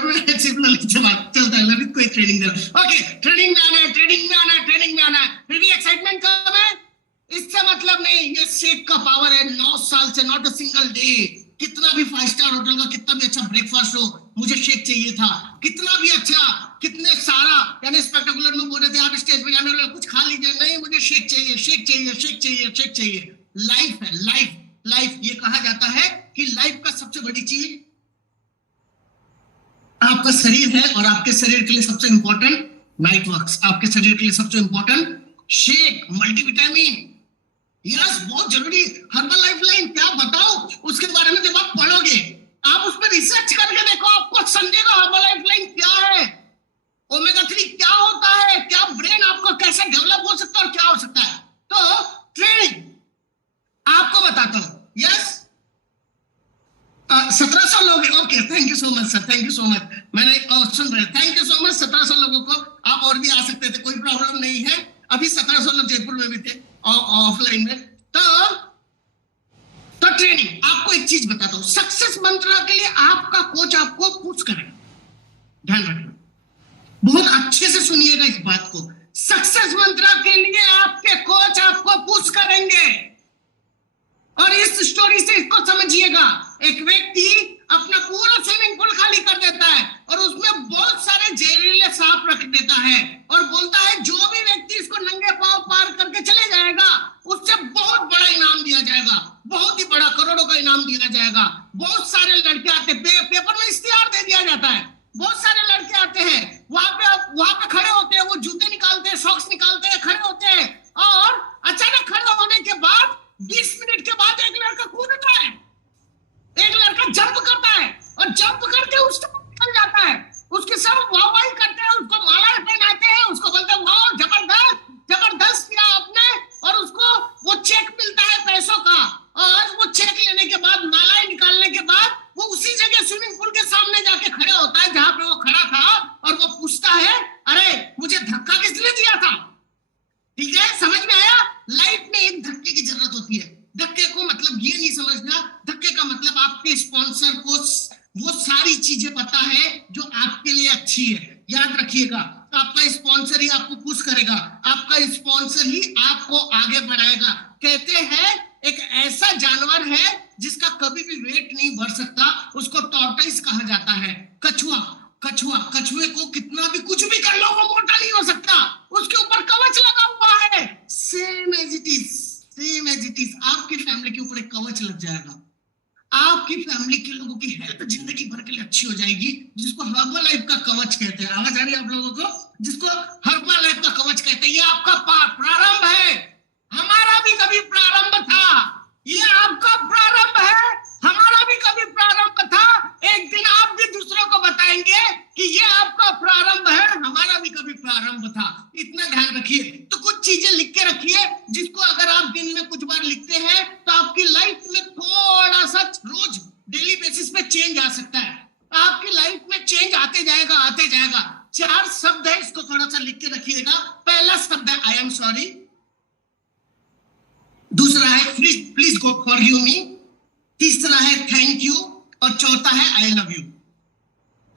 चलता है ललित कोई ट्रेनिंग दे रहा। ओके, ट्रेनिंग में आना है, ट्रेनिंग में आना है, ट्रेनिंग में आना है, फिर भी एक्साइटमेंट कम है, इससे मतलब नहीं। ये शेख का पावर है, 9 साल से नॉट अ सिंगल डे। कितना भी 5 स्टार होटल का कितना भी अच्छा ब्रेकफास्ट हो, मुझे शेक चाहिए था। कितना भी अच्छा, कितने सारा, यानी स्पेक्टेकुलर में बोल रहे थे आप स्टेज पे जाने वाले कुछ खा लीजिए, नहीं मुझे शेक चाहिए, शेक चाहिए, शेक चाहिए, शेक चाहिए। लाइफ है, लाइफ, लाइफ। ये कहा जाता है कि लाइफ का सबसे बड़ी चीज आपका शरीर है, और आपके शरीर के लिए सबसे इंपॉर्टेंट नाइट वॉक्स, आपके शरीर के लिए सबसे इंपॉर्टेंट शेक, मल्टीविटामिन। यस, बहुत जरूरी। हर्बल लाइफलाइन क्या बताओ उसके बारे में, जब आप पढ़ोगे, आप उस पर रिसर्च करके देखो, आपको समझेगा हर्बल लाइफलाइन क्या है, ओमेगा 3 क्या होता है, क्या ब्रेन आपको कैसे डेवलप हो सकता है और क्या हो सकता है। तो ट्रेनिंग आपको बताता हूं। यस, 1700 लोग, okay, thank you so much sir, thank you so much. मैंने सुन रहे, थैंक यू सो मच। 1700 लोगों को, आप और भी आ सकते थे, कोई प्रॉब्लम नहीं है। अभी 1700 लोग जयपुर में भी थे ऑफलाइन में। तो ट्रेनिंग, आपको एक चीज बताता हूं, सक्सेस मंत्र के लिए आपका कोच आपको पुश करेगा। ध्यान रखना, बहुत अच्छे से सुनिएगा इस बात को। सक्सेस मंत्र के लिए आपके कोच आपको पुश करेंगे। और इस स्टोरी से इसको समझिएगा, एक व्यक्ति अपना पूरा स्विमिंग पूल खाली कर देता है और उसमें बहुत सारे जहरीले सांप रख देता है और बोलता है जो भी व्यक्ति इसको नंगे पांव पार करके चले जाएगा उससे बहुत बड़ा इनाम दिया जाएगा, बहुत ही बड़ा, करोड़ों का इनाम दिया जाएगा। बहुत सारे लड़के आते, पेपर में इश्तिहार दे दिया जाता है, बहुत सारे लड़के आते हैं, वहां पे खड़े होते हैं, वो जूते निकालते हैं, सॉक्स निकालते हैं, खड़े होते हैं, और अचानक खड़े होने के बाद 20 मिनट के बाद एक लड़का कूदता है, एक लड़का जंप करता है और जंप करके उस तरफ निकल जाता है। उसके सब वाहवाही करते हैं, उसको माला पहनाते हैं, उसको बोलते हैं वाह जबरदस्त, जबरदस्त किया आपने, और उसको वो चेक मिलता है पैसों का। और वो चेक लेने के बाद, मालाएं निकालने के बाद, वो उसी जगह स्विमिंग पूल के सामने जाके खड़े होता है जहां पे वो खड़ा था, और वो पूछता है अरे मुझे धक्का किस लिए दिया था। ठीक है, समझ में आया? लाइफ में एक धक्के की जरूरत होती है। धक्के को मतलब ये नहीं समझना, धक्के का मतलब आपके स्पॉन्सर को वो सारी चीजें पता है जो आपके लिए अच्छी है। याद रखिएगा, आपका स्पॉन्सर ही आपको पुश करेगा, आपका स्पॉन्सर ही आपको आगे बढ़ाएगा। कहते हैं एक ऐसा जानवर है जिसका कभी भी वेट नहीं बढ़ सकता, उसको टॉर्टोइस कहा जाता है। कछुआ, कछुआ, कछुए को कितना भी कुछ भी कर लो वो मोटा नहीं हो सकता, उसके ऊपर कवच लगा हुआ है। Same as it is, same as it is आपकी फैमिली के ऊपर एक कवच लग जाएगा, आपकी फैमिली के लोगों की हेल्थ जिंदगी भर के लिए अच्छी हो जाएगी, जिसको हर्बल लाइफ का कवच कहते हैं। आवाज आ रही है आप लोगों को? जिसको हर्बल लाइफ का कवच कहते हैं। ये आपका प्रारंभ है, हमारा भी कभी प्रारंभ था, ये आपका प्रारंभ है, हमारा भी कभी प्रारंभ था। एक दिन आप भी दूसरों को बताएंगे कि ये आपका प्रारंभ है, हमारा भी कभी प्रारंभ था। इतना ध्यान रखिए। तो कुछ चीजें लिख के रखिए जिसको अगर आप दिन में कुछ बार लिखते हैं तो आपकी लाइफ में थोड़ा सा रोज डेली बेसिस पे चेंज आ सकता है। आपकी लाइफ में चेंज आते जाएगा, आते जाएगा। 4 शब्द है, इसको थोड़ा सा लिख के रखिएगा। पहला शब्द है आई एम सॉरी, दूसरा है प्लीज गो फॉरगिव मी, तीसरा है थैंक यू, और चौथा है I love you.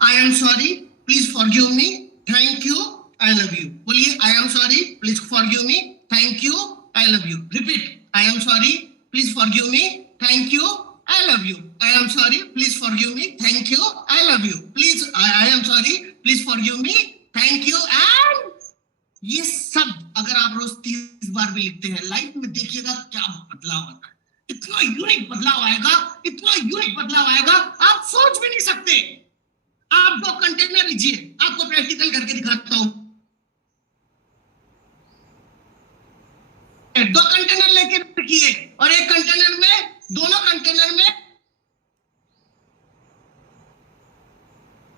I am sorry, please forgive me, thank you, I love you. बोलिए I am sorry, please forgive me, thank you, I love you. Repeat, I am sorry, please forgive me, thank you, I love you. I am sorry, please forgive me, thank you, I love you. Please, I am sorry, please forgive me, thank you, and ये शब्द अगर आप रोज 30 बार भी लिखते हैं, life में देखिएगा क्या बदलाव आता है। इतना यूनिक बदलाव आएगा, इतना यूनिक बदलाव आएगा, आप सोच भी नहीं सकते। आप 2 कंटेनर लीजिए, आपको प्रैक्टिकल करके दिखाता हूं। 2 कंटेनर लेके रखिए और एक कंटेनर में, दोनों कंटेनर में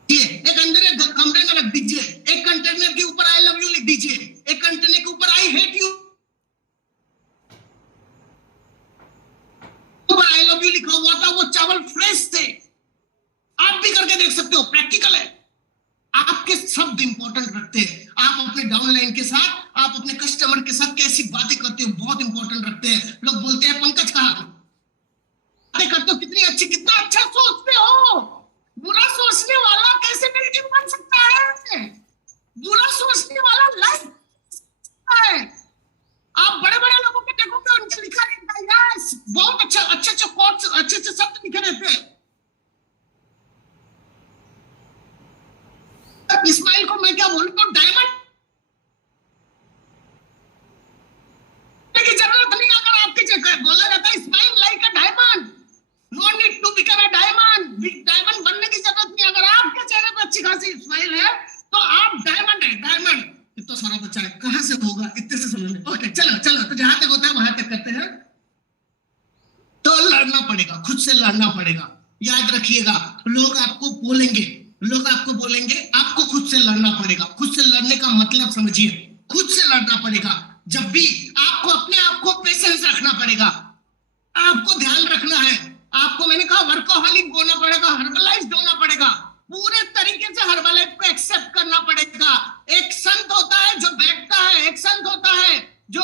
एक अंदर एक कमरे में रख दीजिए। एक कंटेनर के ऊपर आई लव यू लिख दीजिए, एक कंटेनर के ऊपर I hate you, I love you लिखा हुआ था। वो चावल फ्रेश थे, आप भी करके देख सकते हो, प्रैक्टिकल है। आपके शब्द इंपॉर्टेंट रखते हैं। आप अपने डाउनलाइन के साथ, आप अपने कस्टमर के साथ कैसी बातें करते हो बहुत इंपॉर्टेंट रखते हैं। लोग बोलते हैं पंकज कहा बातें करते हो, कितनी अच्छी, कितना अच्छा सोचते हो। बुरा सोचने वाला कैसे नहीं इस्माइल को मैं क्या बोलूं, डायमंड की जरूरत नहीं। अगर आपकी जगह बोला जाता है smile like a diamond, no need to become a diamond, diamond बनने की जरूरत नहीं। अगर आपके चेहरे पर अच्छी खासी इस्माइल है तो आप डायमंड है, डायमंड। इतना सारा बच्चा है, कहां से होगा इतने से समझ में। ओके चलो चलो, तो जहां तक होता है वहां तक करते हैं। तो लड़ना पड़ेगा, खुद से लड़ना पड़ेगा। याद रखिएगा, लोग आपको बोलेंगे, लोग आपको बोलेंगे, आपको खुद से लड़ना पड़ेगा। खुद से लड़ने का मतलब समझिए, खुद से लड़ना पड़ेगा। जब भी आपको अपने आप को पेशेंस रखना पड़ेगा, आपको ध्यान रखना है। आपको मैंने कहा वर्कोहॉलिक होना पड़ेगा, हर्बलाइज्ड होना पड़ेगा, पूरे तरीके से हर्बलाइफ को एक्सेप्ट करना पड़ेगा। एक संत होता है जो बैठता है, एक संत होता है जो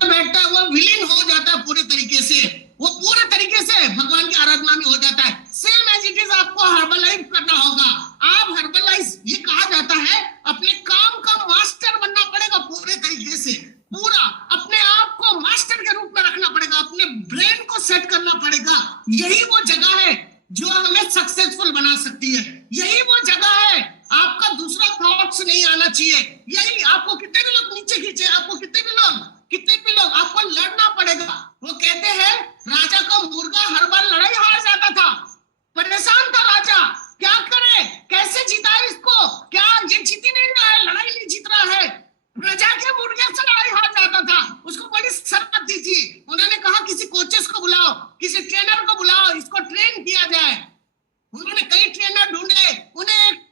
बैठता है, वो विलीन हो जाता है पूरे तरीके से, वो पूरे तरीके से भगवान की आराधना में हो जाता है। सेम एज इट इज आपको हर्बलाइज करना होगा। आप हर्बलाइज, ये कहा जाता है अपने काम का मास्टर बनना पड़ेगा पूरे तरीके से, पूरा अपने आप को मास्टर के रूप में रखना पड़ेगा, अपने ब्रेन को सेट करना पड़ेगा। यही वो जगह है जो हमें सक्सेसफुल बना सकती है। यही वो जगह है, आपका दूसरा थॉट्स नहीं आना चाहिए। यही आपको कितने भी लोग नीचे खींचे, आपको कितने भी लोग आपको लड़ना पड़ेगा। वो कहते हैं राजा का मुर्गा हर बार लड़ाई हार जाता था, परेशान था राजा, क्या करे, कैसे जीता है इसको, क्या ये जीत ही नहीं रहा है, लड़ाई नहीं जीत रहा है। प्रजा के मुर्गे से लड़ाई हार जाता था, उसको बड़ी शर्त दी थी। उन्होंने कहा किसी कोचेस को बुलाओ, किसी ट्रेनर को बुलाओ, इसको ट्रेन किया जाए। उन्होंने कई ट्रेनर ढूंढे, उन्हें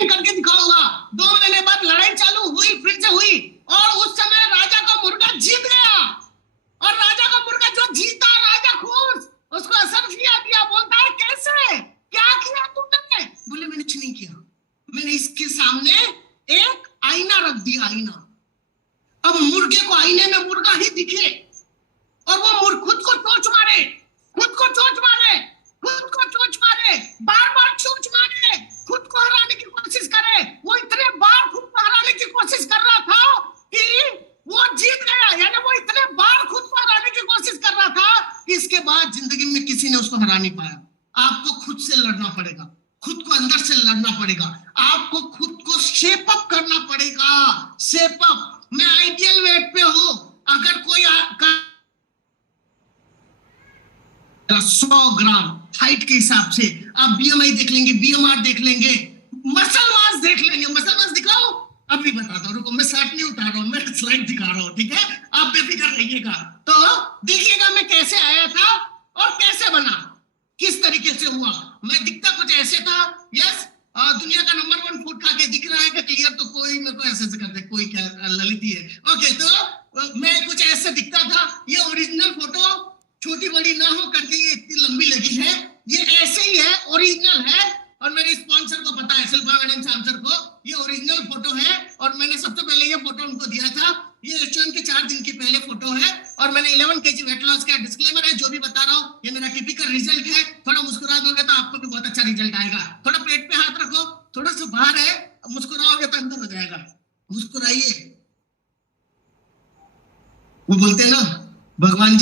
करके दिखाऊंगा। 2 महीने बाद लड़ाई चालू हुई, फिर से हुई, और उस समय राजा का मुर्गा जीत गया। और राजा का मुर्गा जो जीता, राजा खुश, उसको असर दिया। बोलता है कैसे, क्या किया तुमने? बोले मैंने कुछ नहीं किया, मैंने इसके सामने एक आईना रख दिया, आईना। अब मुर्गे को आईने में मुर्गा ही दिखे, और वो खुद को चोंच मारे, खुद को चोंच मारे, खुद को चोंच मारे, बार बार चोंच मारे, खुद को हराने की कोशिश करे। वो इतने बार खुद को हराने की कोशिश कर रहा था कि वो जीत गया। यानी वो इतने बार खुद को हराने की कोशिश कर रहा था कि इसके बाद जिंदगी में किसी ने उसको हरा नहीं पाया। आपको खुद से लड़ना पड़ेगा, खुद को अंदर से लड़ना पड़ेगा, आपको खुद को शेप अप करना पड़ेगा। शेप अप, मैं आइडियल वेट पे हूं, अगर कोई 100 ग्राम हाइट के हिसाब से आप बीएमआई देख लेंगे, बीएमआर देख लेंगे, मसल मास देख लेंगे। मसल मास दिखाओ, अभी बताता हूं, रुको, मैं शर्ट नहीं उतार रहा हूं, मैं स्लाइड दिखा रहा हूं, ठीक है? आप बेफिक्र रहिएगा। तो देखिएगा मैं कैसे आया था और कैसे बना, किस तरीके से हुआ। मैं दिखता कुछ ऐसे था, यस, दुनिया का नंबर 1 फूड खा के दिख रहा है कि क्लियर, तो कोई मेरे को ऐसे कर दे, कोई क्या ललित ही है। ओके, तो मैं कुछ ऐसे दिखता था। ये ओरिजिनल फोटो छोटी बड़ी ना हो करके ये इतनी लंबी लगी है, ये ऐसे ही है, ओरिजिनल है। और मेरे स्पॉन्सर को पता है, शिल्पा मैडम स्पॉन्सर को, ये ओरिजिनल फोटो है। और मैंने सबसे पहले ये फोटो उनको दिया था। ये रेस्टोरेंट के 4 दिन की पहले फोटो है, और मैंने 11 kg वेट लॉस किया। डिस्क्लेमर है, जो भी बता रहा हूँ ये मेरा टिपिकल रिजल्ट है। थोड़ा मुस्कुरा दोगे तो आपको भी बहुत अच्छा रिजल्ट आएगा। थोड़ा पेट पे हाथ रखो, थोड़ा सा बाहर है, मुस्कुराओगे तो अंदर हो जाएगा। मुस्कुराइए। वो बोलते हैं ना, भगवान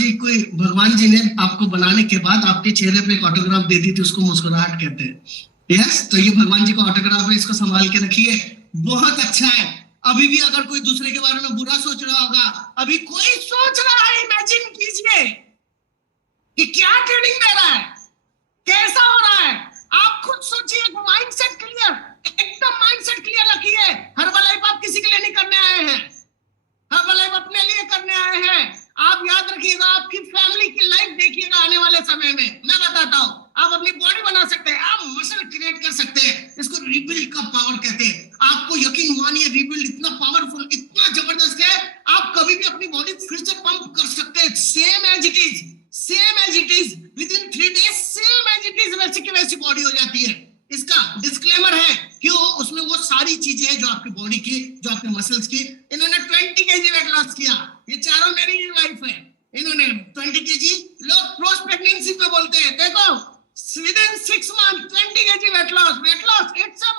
जी ने आपको बनाने के बाद आपके चेहरे पे एक ऑटोग्राफ दे दी थी, उसको मुस्कुराहट कहते हैं। यस, तो ये भगवान जी का ऑटोग्राफ है, इसको संभाल के रखिए, बहुत अच्छा है। अभी भी अगर कोई दूसरे के बारे में बुरा सोच रहा होगा, अभी कोई सोच रहा है, इमेजिन कीजिए कि क्या ट्रेनिंग दे रहा है, कैसा हो रहा है। आप खुद सोचिए, माइंडसेट क्लियर, एकदम माइंडसेट क्लियर रखिए। हर्बलाइफ आप किसी के लिए नहीं करने आए हैं, हर्बलाइफ अपने लिए करने आए हैं। आप याद रखिएगा, आपकी फैमिली की लाइफ देखिएगा आने वाले समय में। मैं बताता हूं, आप अपनी बॉडी बना सकते हैं, आप मसल क्रिएट कर सकते हैं, इसको रिबिल्ड का पावर कहते हैं। आपको यकीन मानिए, रिबिल्ड इतना पावरफुल, इतना जबरदस्त है, आप कभी भी अपनी बॉडी फिर से पंप कर सकते हैं। Same as it is within 3 days, same as it is वैसी की वैसी बॉडी हो जाती है। इसका डिस्क्लेमर है, क्यों? उसमें वो सारी चीजें हैं जो आपकी बॉडी की, जो आपके मसल्स की। इन्होंने 20 kg वेट लॉस किया, ये चारों मेरी ही वाइफ है। इन्होंने 20 kg, लोग पोस्ट प्रेगनेंसी पे बोलते हैं, देखो with in 6 months 20 kg weight loss, it's a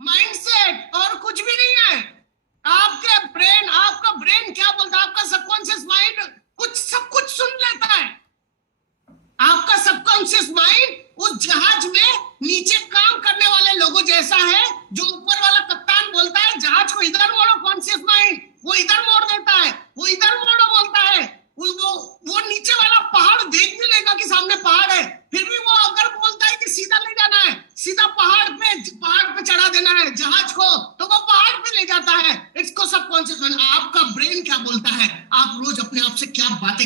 mindset और कुछ भी नहीं है। आपका ब्रेन क्या बोलता है, आपका सबकॉन्शियस माइंड सब कुछ सुन लेता है।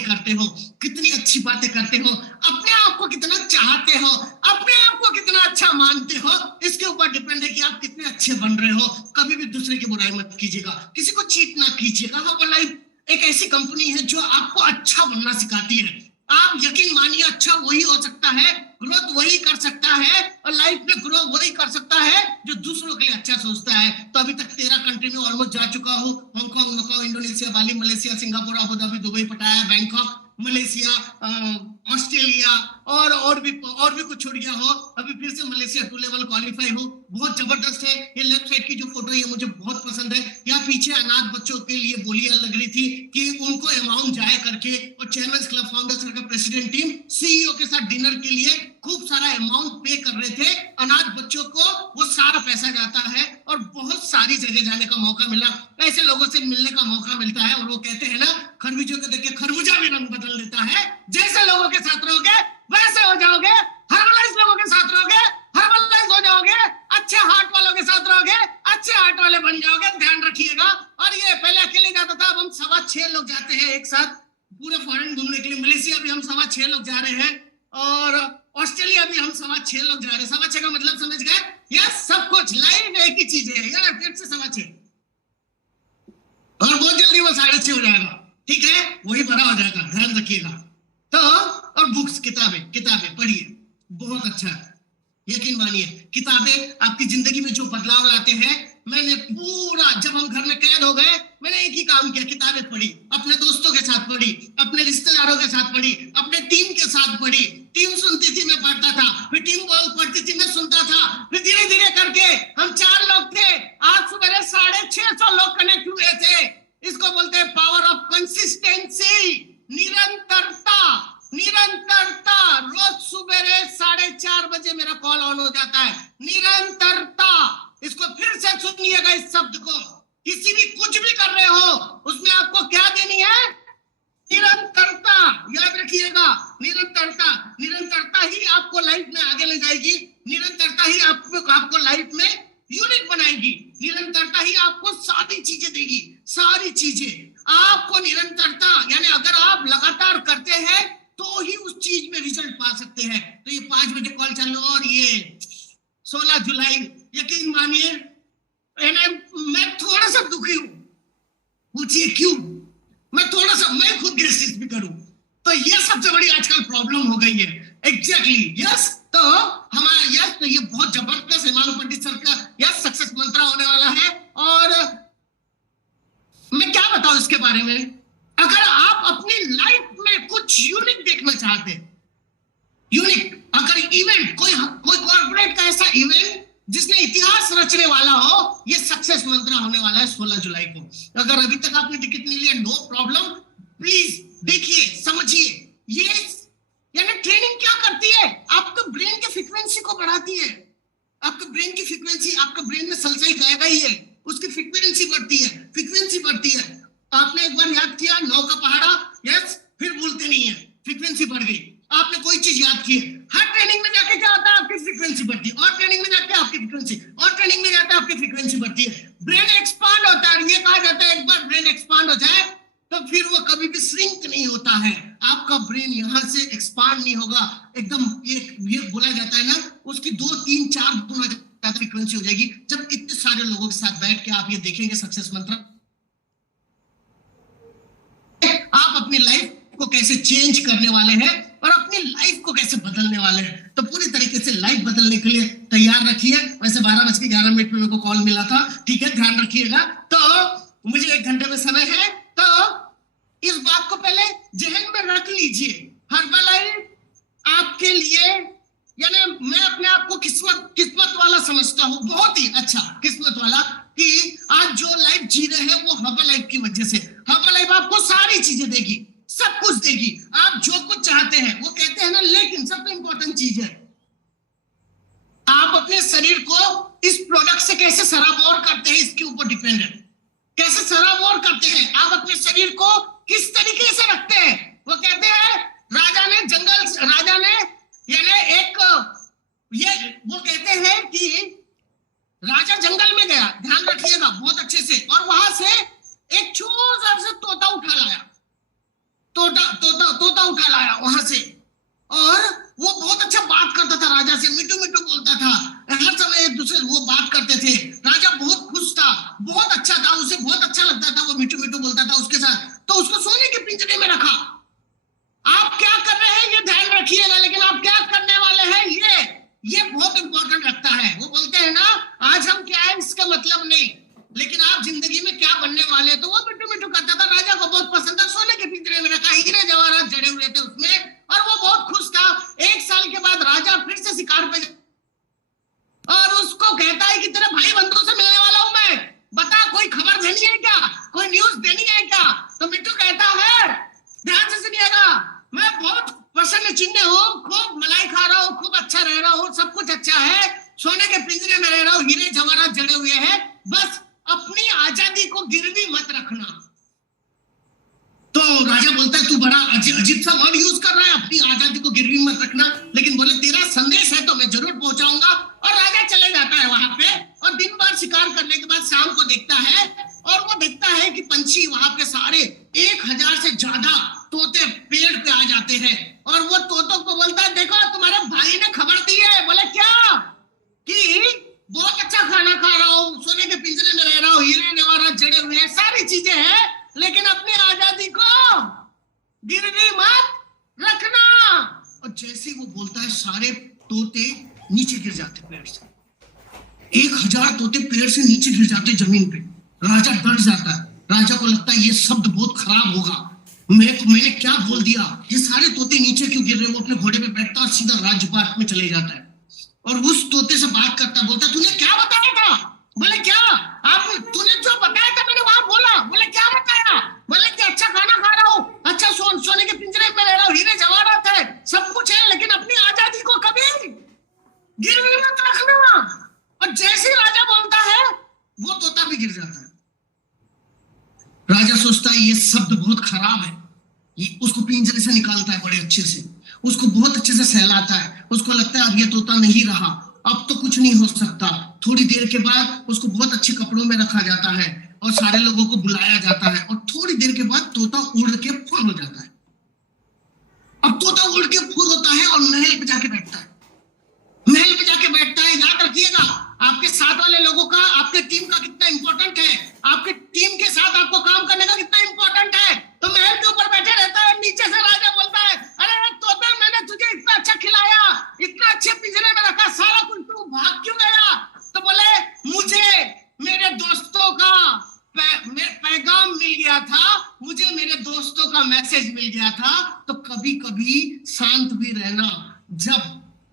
करते हो, कितनी अच्छी बातें करते हो, अपने आप को कितना चाहते हो, अपने आप को कितना अच्छा मानते हो, इसके ऊपर डिपेंड है कि आप कितने अच्छे बन रहे हो। कभी भी दूसरे की बुराई मत कीजिएगा, किसी को चीट ना कीजिएगा। हर्बल लाइफ एक ऐसी कंपनी है जो आपको अच्छा बनना सिखाती है। आप यकीन मानिए, अच्छा वही हो सकता है, ग्रोथ वही कर सकता है, और लाइफ में ग्रो वही कर सकता है जो दूसरों के लिए अच्छा सोचता है। तो अभी तक 13 कंट्री में ऑलमोस्ट जा चुका हूँ। Hong Kong, Macau, Indonesia, Bali, Malaysia, Singapore, Abu Dhabi, Dubai, Pattaya, Bangkok, Malaysia, Australia, और भी कुछ छूट गया हो। अभी फिर से मलेशिया 2 लेवल क्वालिफाई हो। बहुत जबरदस्त है। ये लेफ्ट साइड की जो फोटो है मुझे बहुत पसंद है। यहाँ पीछे अनाथ बच्चों के लिए बोलियां लग रही थी कि उनको अमाउंट जाया करके, और चेयरमैन क्लब फाउंडर्स का प्रेसिडेंट टीम सीईओ के साथ डिनर के लिए खूब सारा अमाउंट पे कर रहे थे। अनाथ बच्चों को वो सारा पैसा जाता है, और बहुत सारी जगह जाने का मौका मिला। ऐसे लोगों से मिलने का मौका मिलता है, और वो कहते हैं ना, खरबूजों को देख के खरबूजा भी रंग बदल देता है। जैसे लोगों के साथ रहोगे वैसे हो जाओगे। हर्बलाइज लोगों के साथ रहोगे, हर्बलाइज हो जाओगे। अच्छे हार्ट वालों के साथ रहोगे, अच्छे हार्ट वाले बन जाओगे। ध्यान रखिएगा। और ये पहले अकेले जाता था, अब हम 6.25 लोग जाते हैं एक साथ पूरे फॉरेन घूमने के लिए। मलेशिया भी हम 6.25 लोग जा रहे हैं, और ऑस्ट्रेलिया भी हम 6.25 लोग जा रहे हैं। 6.25 का मतलब समझ गए? यस, सब कुछ लाइव एक ही चीज है यार। फिर से 6.25, और बहुत जल्दी वो 6.5 हो जाएगा। ठीक है, वही भरा हो जाएगा। ध्यान रखिएगा। तो और बुक्स, किताबें पढ़िए, बहुत अच्छा है। यकीन मानिए, किताबें आपकी जिंदगी में जो बदलाव लाते हैं। मैंने पूरा, जब हम घर में कैद हो गए, मैंने एक ही काम किया, किताबें पढ़ी। अपने दोस्तों के साथ पढ़ी, अपने रिश्तेदारों के साथ पढ़ी, अपने टीम के साथ पढ़ी। टीम सुनती थी, मैं पढ़ता था, फिर टीम पढ़ती थी, मैं सुनता था। फिर धीरे धीरे करके हम 4 लोग थे, आज सुबह 650 लोग कनेक्ट हुए थे। इसको बोलते हैं पावर ऑफ कंसिस्टेंसी, निरंतरता। रोज सुबह 4:30 बजे मेरा कॉल ऑन हो जाता है। निरंतरता, इसको फिर से सुनिएगा इस शब्द को। किसी भी कुछ भी कर रहे हो, उसमें आपको क्या देनी है? निरंतरता। याद रखिएगा, निरंतरता ही आपको लाइफ में आगे ले जाएगी। निरंतरता ही आपको लाइफ में यूनिक बनाएगी। निरंतरता ही आपको सारी चीजें देगी, सारी चीजें आपको। निरंतरता यानी अगर आप लगातार करते हैं तो ही उस चीज में रिजल्ट पा सकते हैं। तो ये 5 बजे कॉल चालू, और ये 16 जुलाई, यकीन मानिए मैं थोड़ा सा दुखी हूं। पूछिए क्यों? मैं खुद गेस्ट स्पीकर हूं, तो ये सबसे बड़ी आजकल प्रॉब्लम हो गई है। Exactly, yes. तो हमारा यस, तो ये बहुत जबरदस्त हिमालय पंडित सर का यस सक्सेस मंत्र होने वाला है। और मैं क्या बताऊं इसके बारे में? अगर आप अपनी लाइफ में कुछ यूनिक देखना चाहते हैं, यूनिक, अगर इवेंट, कोई कॉर्पोरेट का ऐसा इवेंट जिसने इतिहास रचने वाला हो, ये सक्सेस मंत्र होने वाला है 16 जुलाई को। अगर अभी तक आपने टिकट नहीं लिया, नो प्रॉब्लम, प्लीज देखिए, समझिए। ये यानी ट्रेनिंग क्या करती है? आपके ब्रेन की फ्रीक्वेंसी को बढ़ाती है। आपके ब्रेन की फ्रीक्वेंसी, आपका ब्रेन में सल्फाइड गायब ही है, उसकी फ्रीक्वेंसी बढ़ती है। आपने एक बार याद किया 9 का पहाड़ा, यस, फिर भूलते नहीं है, फ्रीक्वेंसी बढ़ गई। आपने कोई चीज याद की है, हर ट्रेनिंग में जाके क्या होता है? आपकी फ्रीक्वेंसी बढ़ती है, और ट्रेनिंग में जाके आपकी फ्रीक्वेंसी, और ट्रेनिंग में जाके आपकी फ्रीक्वेंसी बढ़ती है। ब्रेन एक्सपांड होता है। ये कहा जाता है एक बार ब्रेन एक्सपांड हो जाए तो फिर वो कभी भी श्रिंक नहीं होता है। आपका ब्रेन यहां से एक्सपांड नहीं होगा, एकदम ये बोला जाता है ना, उसकी 2, 3, 4 गुना ज्यादा फ्रीक्वेंसी हो जाएगी। जब इतने सारे लोगों के साथ बैठ के आप ये देखेंगे सक्सेस मंत्र, आप अपनी लाइफ को कैसे चेंज करने वाले हैं और अपनी लाइफ को कैसे बदलने वाले हैं। तो पूरी तरीके से लाइफ बदलने के लिए तैयार रखिए। वैसे 12:11 पे मेरे को कॉल मिला था, ठीक है, ध्यान रखिएगा। तो मुझे 1 घंटे में समय है, तो इस बात को पहले जहन में रख लीजिए। हर्बलाइफ आपके लिए, यानी मैं अपने आप को किस्मत वाला समझता हूँ, बहुत ही अच्छा किस्मत वाला, कि आज जो लाइफ जी रहे हैं वो हर्बलाइफ की वजह से। हर्बलाइफ आपको सारी चीजें देगी, सब कुछ देगी, आप जो कुछ चाहते हैं। वो कहते हैं ना, लेकिन सबसे इंपॉर्टेंट चीज है, आप अपने शरीर को इस प्रोडक्ट से कैसे सराबोर करते हैं, इसके ऊपर डिपेंड है। कैसे सराबोर करते हैं, आप अपने शरीर को किस तरीके से रखते हैं। वो कहते हैं राजा ने यानी वो कहते हैं कि राजा जंगल में गया, ध्यान रखिएगा बहुत अच्छे से, और वहां से एक छोटा सा तोता उठा लाया। तोता वहां से, और वो बहुत अच्छा बात करता था राजा से, मिठू मिठू बोलता था, हर समय एक दूसरे वो बात करते थे। राजा बहुत खुश था, बहुत अच्छा था, उसे बहुत अच्छा लगता था, वो मिठू मिठू बोलता था उसके साथ। तो उसको सोने के पिंजरे में रखा। आप क्या कर रहे हैं ये ध्यान रखिएगा, लेकिन आप क्या करने वाले हैं ये बहुत इंपॉर्टेंट रखता है। वो बोलते हैं ना, आज हम क्या है इसका मतलब नहीं, लेकिन आप जिंदगी में क्या बनने वाले हैं। तो वो मिठू मिठू करता था, राजा को बहुत पसंद था, सोने के पिंजरे में रखा, हीरे जवाहरात जड़े हुए थे उसमें, और वो बहुत खुश था। 1 साल के बाद राजा फिर से शिकार पे, और उसको कहता है कि तेरे भाई बंधुओं से मिलने वाला हूं मैं, बता कोई खबर देनी है क्या, कोई न्यूज देनी है क्या। तो मिट्टू कहता है, ध्यान से सुनिएगा, मैं बहुत प्रसन्न चिन्ह हूँ, खूब मलाई खा रहा हूँ, खूब अच्छा रह रहा हूँ, सब कुछ अच्छा है, सोने के पिंजरे में रह रहा हूँ, हीरे जवाहरात जड़े हुए हैं, बस अपनी आजादी को गिरवी मत रखना। तो राजा बोलता है तू बड़ा अजीब सा वर्ड यूज कर रहा है, अपनी आजादी को गिरवी मत रखना, लेकिन बोले तेरा संदेश है तो मैं जरूर पहुंचाऊंगा। और राजा चले जाता है वहां पे, और दिन भर शिकार करने के बाद शाम को देखता है, और वो देखता है कि पंछी वहां पे सारे 1000 से ज्यादा तोते पेड़ पे आ जाते हैं, और वो तोतों को बोलता है देखो तुम्हारे भाई ने खबर दी है। बोले क्या? कि बहुत अच्छा खाना खा रहा हूँ, सोने के पिंजरे में रह रहा हूँ, हीरे जवाहरात जड़े हुए हैं, सारी चीजें हैं, लेकिन अपनी आजादी को गिरवी मत रखना। और जैसे वो बोलता है सारे तोते नीचे गिर जाते पेड़ से, 1000 तोते पेड़ से नीचे गिर जाते जमीन पे। राजा डर जाता है, राजा को लगता है ये शब्द बहुत खराब होगा, मैंने क्या बोल दिया, ये सारे तोते नीचे क्यों गिर रहे। वो अपने घोड़े पे बैठता और सीधा राजपाट में चले जाता है, और उस तोते से बात करता, बोलता तूने क्या बताया था। बोले क्या? आप तूने जो बताया था मैंने वहां बोला। बोले क्या बताया? बोले कि अच्छा खाना खा रहा हूँ, अच्छा सोने के पिंजरे में रह रहा हूँ, हीरे जवाहरात है, सब कुछ है, लेकिन अपनी आजादी को कभी गिरवी मत रखना। और जैसे राजा बोलता है वो तोता भी गिर जाता है। राजा सोचता है ये शब्द बहुत खराब है, ये उसको पिंजरे से निकालता है बड़े अच्छे से, उसको बहुत अच्छे से सहलाता है, उसको लगता है अब ये तोता नहीं रहा, अब तो कुछ नहीं हो सकता। थोड़ी देर के बाद उसको बहुत अच्छे कपड़ों में रखा जाता है और सारे लोगों को बुलाया जाता है, और थोड़ी देर के बाद तोता उड़ के फुल हो जाता है। अब तोता उड़ के फुल होता है और महल पे जाके बैठता है, महल पे जाके बैठता है। याद रखिएगा आपके साथ वाले लोगों का, आपके टीम का कितना इंपॉर्टेंट है, आपके टीम के साथ आपको काम करने का कितना इंपॉर्टेंट है। तो महल के ऊपर बैठे रहता है, नीचे से राजा बोलता है अरे तोते मैंने तुझे इतना अच्छा खिलाया, इतना अच्छे पिंजरे में रखा, सारा कुछ, तू भाग क्यों गया। तो बोले मुझे मेरे दोस्तों का पैगाम मिल गया था, मुझे मेरे दोस्तों का मैसेज मिल गया था। तो कभी कभी शांत भी रहना,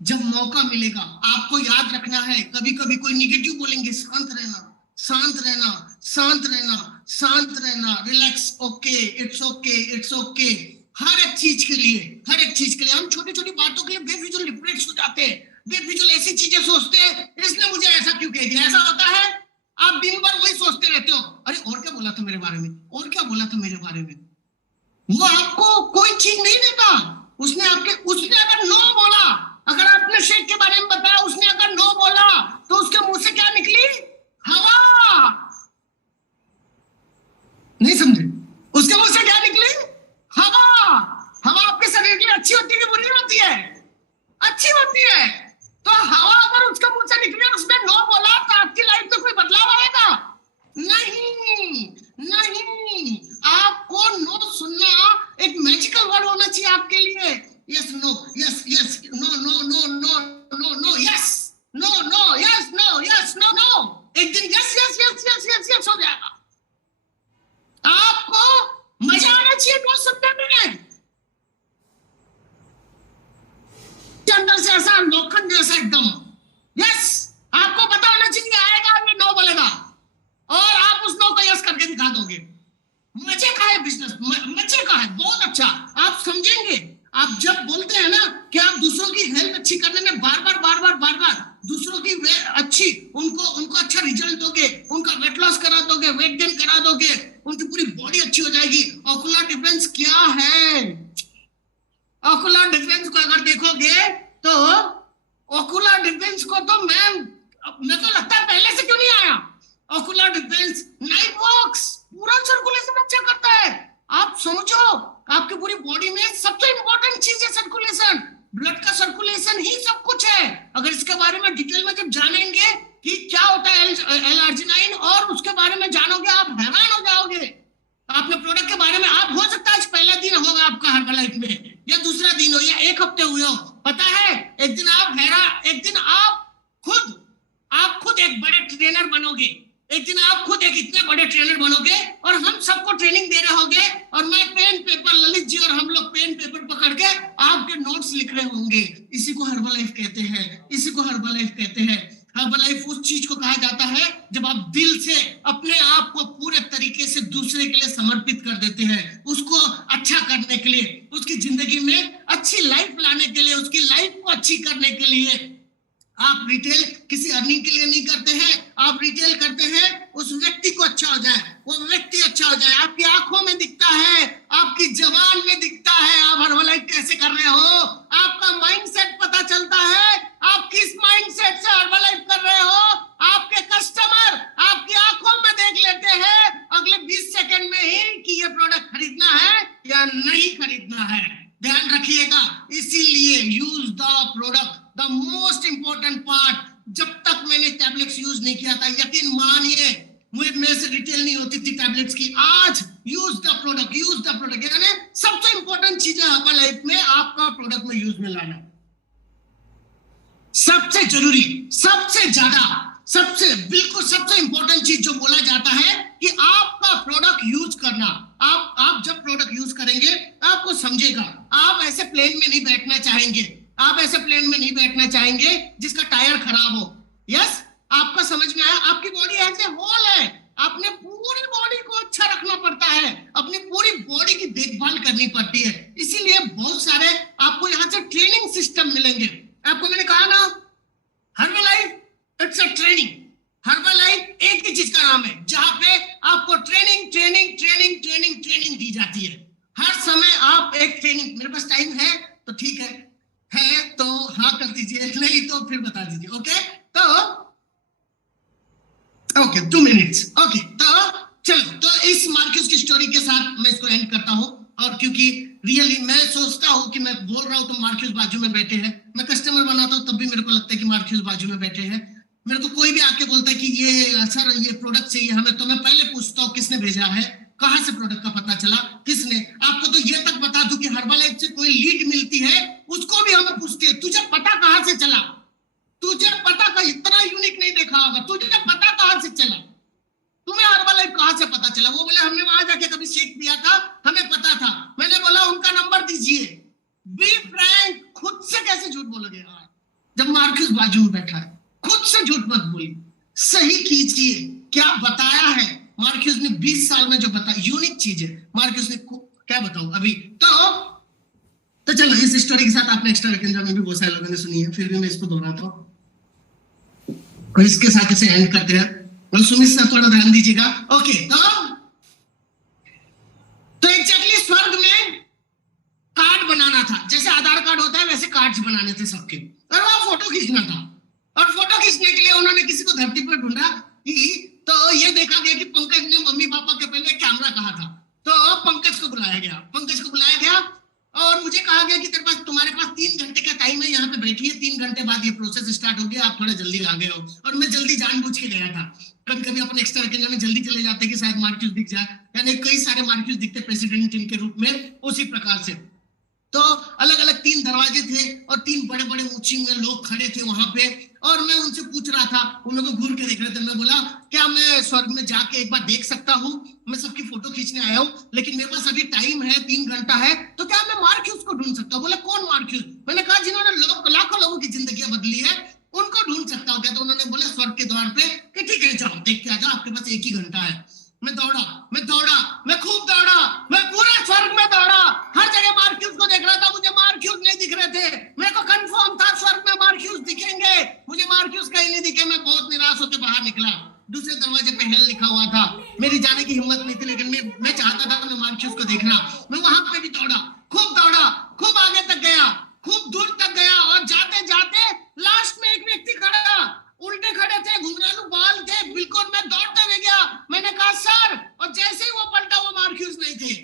जब मौका मिलेगा आपको याद रखना है। कभी कभी कोई निगेटिव बोलेंगे, शांत रहना, शांत रहना, शांत रहना, शांत रहना, relax, okay, it's okay, it's okay. हर एक चीज के लिए हम छोटी छोटी बातों के लिए बेफिजुल डिप्रेस हो जाते हैं, बेफिजुल ऐसी चीजें सोचते हैं, इसने मुझे ऐसा क्यों कह दिया। ऐसा होता है, आप दिन भर वही सोचते रहते हो, अरे और क्या बोला था मेरे बारे में, और क्या बोला था मेरे बारे में। वो आपको कोई चीज नहीं देता। उसने अगर नो बोला, अगर आपने शेख के बारे में बताया, उसने अगर नो बोला तो उसके मुंह से क्या निकली? हवा। नहीं समझे? उसके मुंह से क्या निकली? हवा। हवा आपके शरीर के लिए अच्छी होती है कि बुरी होती है? अच्छी होती है। तो हवा अगर उसके मुंह से निकली, उसने नो बोला, तो आपकी लाइफ में कोई बदलाव आएगा? नहीं, नहीं। आपको नो सुनना एक मैजिकल वर्ड होना चाहिए आपके लिए। Yes no, yes yes, no no no no no no, yes no no, yes no, yes no no. एक दिन yes yes yes yes yes yes हो जाएगा। आपको मजा आना चाहिए नो सुनने में। अंदर से ऐसा लोखंड जैसा एकदम, यस, आपको पता होना चाहिए आएगा, ये नो बोलेगा, और आप उस नो को यस करके दिखा दोगे। मजे का है बिजनेस, मजे का है, बहुत अच्छा। आप समझेंगे, आप जब बोलते हैं ना कि आप दूसरों की हेल्थ अच्छी करने में बार बार दूसरों की अच्छी, उनको अच्छा रिजल्ट दोगे, उनका वेट लॉस करा दोगे, वेट गेन करा दोगे, उनकी पूरी बॉडी अच्छी हो जाएगी। ऑकुलर डिफेंस क्या है? ऑकुलर डिफेंस को अगर देखोगे तो ऑकुलर डिफेंस को तो मैं तो लगता है पहले से क्यों नहीं आया। ऑकुलर डिफेंस नाइट वॉक्स, पूरा सर्कुलेशन अच्छा करता है। आप समझो, आपकी पूरी बॉडी में सबसे इंपॉर्टेंट चीज है L-arginine, और उसके बारे में जानोगे आप हैरान हो जाओगे। आपने प्रोडक्ट के बारे में, आप हो सकता है आज पहला दिन होगा आपका हर्बलाइफ में, या दूसरा दिन हो, या एक हफ्ते हुए हो, पता है एक दिन आप खुद एक बड़े ट्रेनर बनोगे। एक दिन आप खुद एक इतने बड़े ट्रेनर बनोगे और हम सबको ट्रेनिंग दे रहे होंगे, और मैं पेन पेपर, ललित जी और हम लोग पेन पेपर पकड़ के आपके नोट्स लिख रहे होंगे। इसी को हर्बलाइफ कहते हैं, इसी को हर्बलाइफ कहते हैं। हर्बलाइफ उस चीज को कहा जाता है जब आप दिल से अपने आप को पूरे तरीके से दूसरे के लिए समर्पित कर देते हैं, उसको अच्छा करने के लिए, उसकी जिंदगी में अच्छी लाइफ लाने के लिए, उसकी लाइफ को अच्छी करने के लिए। आप रिटेल किसी अर्निंग के लिए नहीं करते हैं, आप रिटेल करते हैं उस व्यक्ति को अच्छा हो जाए, वो व्यक्ति अच्छा हो जाए। आपकी आंखों में दिखता है, आपकी जबान में दिखता है आप हर्बलाइफ कैसे कर रहे हो, आपका माइंडसेट पता चलता है, आप किस माइंडसेट से हर्बलाइफ कर रहे हो। आपके कस्टमर आपकी आंखों में देख लेते हैं अगले 20 सेकंड में ही कि ये प्रोडक्ट खरीदना है या नहीं खरीदना है। ध्यान रखिएगा, इसीलिए use the product, the most important part. जब तक मैंने टैबलेट्स यूज नहीं किया था, यकीन मानिए मेरे से रिटेल नहीं होती थी टैबलेट्स की। आज use the product, use the product, यानी सबसे इंपॉर्टेंट चीज है हमारी लाइफ में आपका प्रोडक्ट में यूज में लाना। सबसे जरूरी, सबसे ज्यादा, सबसे इंपॉर्टेंट चीज जो बोला जाता है कि आपका प्रोडक्ट यूज करना। आप जब प्रोडक्ट यूज करेंगे आपको समझेगा। आप ऐसे प्लेन में नहीं बैठना चाहेंगे, आप ऐसे प्लेन में नहीं बैठना चाहेंगे जिसका टायर खराब हो। यस, आपका समझ में आया? आपकी बॉडी ऐसे होल है, अपने पूरी बॉडी को अच्छा रखना पड़ता है, अपनी पूरी बॉडी की देखभाल करनी पड़ती है। इसीलिए बहुत सारे आपको यहाँ से ट्रेनिंग सिस्टम मिलेंगे। आपको मैंने कहा ना, Herbalife it's a training. Herbalife एक ही चीज का नाम है जहां पे आपको training training training training training दी जाती है। हर समय आप एक ट्रेनिंग, मेरे पास टाइम है तो ठीक है तो हाँ कर दीजिए, नहीं तो फिर बता दीजिए। ओके, तो ओके 2 मिनट्स। ओके, तो चलो, तो इस मार्क्यूस की स्टोरी के साथ मैं इसको एंड करता हूं। और क्योंकि रियली मैं सोचता हूं कि मैं बोल रहा हूं तो मार्क्यूस बाजू में बैठे हैं, मैं कस्टमर बनाता हूं तब भी मेरे को लगता है कि मार्क्यूस बाजू में बैठे हैं। मेरे को कोई भी आके बोलता है कि ये सर ये प्रोडक्ट चाहिए हमें, तो मैं पहले पूछता हूँ किसने भेजा है, कहां से प्रोडक्ट का पता चला, किसने। आपको तो ये तक बता दूं कि हर्बलाइफ से कोई लीड मिलती है उसको भी हमें पूछती है तुझे पता कहां से चला, तुझे पता का इतना यूनिक नहीं देखा होगा, तुझे पता कहां से चला, तुम्हें हर्बलाइफ कहां से पता चला। वो बोले हमने वहां जाके कभी शेक पिया था, हमें पता था। मैंने बोला उनका नंबर दीजिए। बी फ्रैंक, खुद से कैसे झूठ बोलोगे यार जब मार्क्यूस बाजू में बैठा है। खुद से झूठ मत बोलिए, सही कीजिए। क्या बताया है मार्क्यूस ने 20 साल में, जो बताया यूनिक चीज है मार्क्यूस ने, क्या बताऊं अभी। तो चलो, इस स्टोरी के साथ आपने एक्स्ट्रा वीकेंड में भी बहुत सारे लोगों ने सुनी है, फिर भी मैं इसको दोहराता हूं और इसके साथ इसे एंड करते हैं। और सुमित सर थोड़ा ध्यान दीजिएगा। ओके, तो एग्जैक्टली स्वर्ग में कार्ड बनाना था, जैसे आधार कार्ड होता है वैसे कार्ड्स बनाने थे सबके, और वहां फोटो खींचना था। और फोटो खींचने के लिए उन्होंने किसी को धरती पर ढूंढा तो ये देखा गया कि पंकज ने मम्मी पापा के पहले कैमरा कहा था, तो पंकज को बुलाया गया और मुझे कहा गया कि तुम्हारे पास 3 घंटे का टाइम है, यहाँ पे बैठिए, 3 घंटे बाद ये प्रोसेस स्टार्ट हो गया, आप थोड़ा जल्दी आ गए हो। और मैं जल्दी जानबूझ के गया था। कभी कभी अपने एक्स्ट्रा वीकेंड में जल्दी चले जाते कि शायद मार्क्यूस दिख जाए, यानी कई सारे मार्क्यूस दिखते प्रेसिडेंट टीम के रूप में। उसी प्रकार से तो अलग अलग 3 दरवाजे थे और 3 बड़े बड़े ऊंची में लोग खड़े थे वहां पे, और मैं उनसे पूछ रहा था, उन लोगों को घूर के देख रहे थे। मैं बोला क्या मैं स्वर्ग में जाके एक बार देख सकता हूँ, मैं सबकी फोटो खींचने आया हूँ लेकिन मेरे पास अभी टाइम है, 3 घंटा है, तो क्या मैं मार्क्यूस को ढूंढ सकता हूँ। बोला कौन मार्क्यूस? मैंने कहा जिन्होंने लाखों लोगों की जिंदगी बदली है, उनको ढूंढ सकता हूँ क्या? तो उन्होंने बोला स्वर्ग के द्वार पे कि ठीक है जाओ देख के आ जाओ, आपके पास 1 ही घंटा है। मैं दौड़ा, मैं खूब दौड़ा, मैं पूरे स्वर्ग में दौड़ा, हर जगह मार्क्यूस को देख रहा था, मुझे मार्क्यूस नहीं दिख रहे थे। मेरे को कंफर्म था स्वर्ग में मार्क्यूस दिखेंगे, मुझे मार्क्यूस कहीं नहीं दिखे। मैं बहुत निराश होकर बाहर निकला। दूसरे दरवाजे पे हेल लिखा हुआ था। मेरी जाने की हिम्मत नहीं थी, लेकिन मैं चाहता था मैं मार्क्यूस को देखना। मैं वहां पे भी दौड़ा, खूब आगे तक गया, खूब दूर तक गया, और जाते जाते लास्ट में एक व्यक्ति खड़ा, उल्टे खड़े थे, घुंघरालू बाल थे, बिल्कुल। मैं दौड़ते हुए गया, मैंने कहा सर, और जैसे ही वो पलटा वो मार्क्यूस नहीं थे।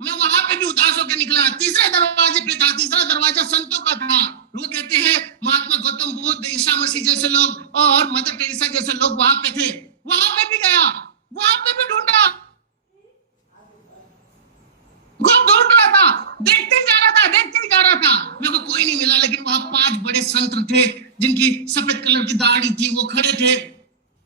मैं वहां पे भी उदास होकर निकला। तीसरे दरवाजे पे था, तीसरा दरवाजा संतों का था। वो कहते हैं महात्मा गौतम बुद्ध, ईसा मसीह जैसे लोग और मदर टेरेसा जैसे लोग वहां पे थे। बड़े संत थे जिनकी सफेद कलर की दाढ़ी थी, वो खड़े थे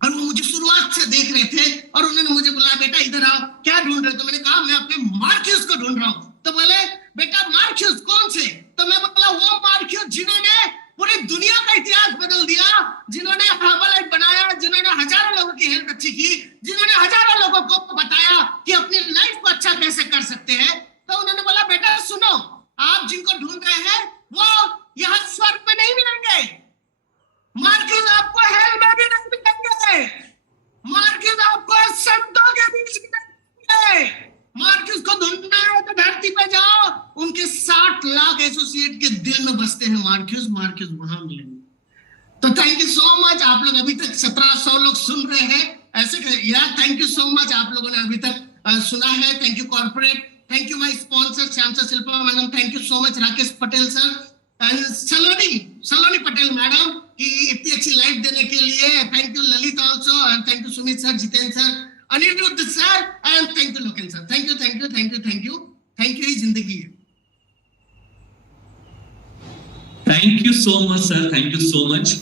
और वो मुझे शुरुआत से देख रहे थे और उन्होंने मुझे बोला, बेटा इधर आओ, क्या ढूंढ रहे हो? तो मैंने कहा, मैं अपने मार्क्यूस को ढूंढ रहा हूँ। तो बोले, बेटा मार्क्यूस कौन से? तो मैं बोला, वो मार्क्यूस जिन्होंने पूरी दुनिया का इतिहास बदल दिया, जिन्होंने हर्बलाइफ बनाया, जिन्होंने हजारों लोगों की हेल्थ अच्छी की, जिन्होंने हजारों लोगों को बताया कि अपनी लाइफ को अच्छा कैसे कर सकते हैं। तो उन्होंने बोला, बेटा सुनो, आप जिनको ढूंढ रहे हैं वो यहाँ स्वर्ग में नहीं मिलेंगे, मार्क्यूस आपको हेल में भी नहीं मिलेंगे, मार्क्यूस आपको संतों के बीच में नहीं मिलेंगे। मार्क्यूस को ढूंढना है तो धरती पे जाओ, उनके 60 लाख एसोसिएट के दिल में बसते हैं मार्क्यूस, मार्क्यूस वहां मिलेंगे। तो थैंक यू सो मच। आप लोग अभी तक 1700 लोग सुन रहे हैं ऐसे, यार थैंक यू सो मच, आप लोगों ने अभी तक सुना है। Thank you corporate, thank you my sponsor Shyam sir, Shilpa madam, thank you so much Rakesh Patel sir and Saloni Patel madam की इतनी अच्छी लाइफ देने के लिए। Thank you Lalit also and thank you Sumit sir, Jitendra sir, Aniruddh sir and thank you Loken sir. Thank you thank you thank you thank you thank you. ही जिंदगी है। Thank you so much sir, thank you so much.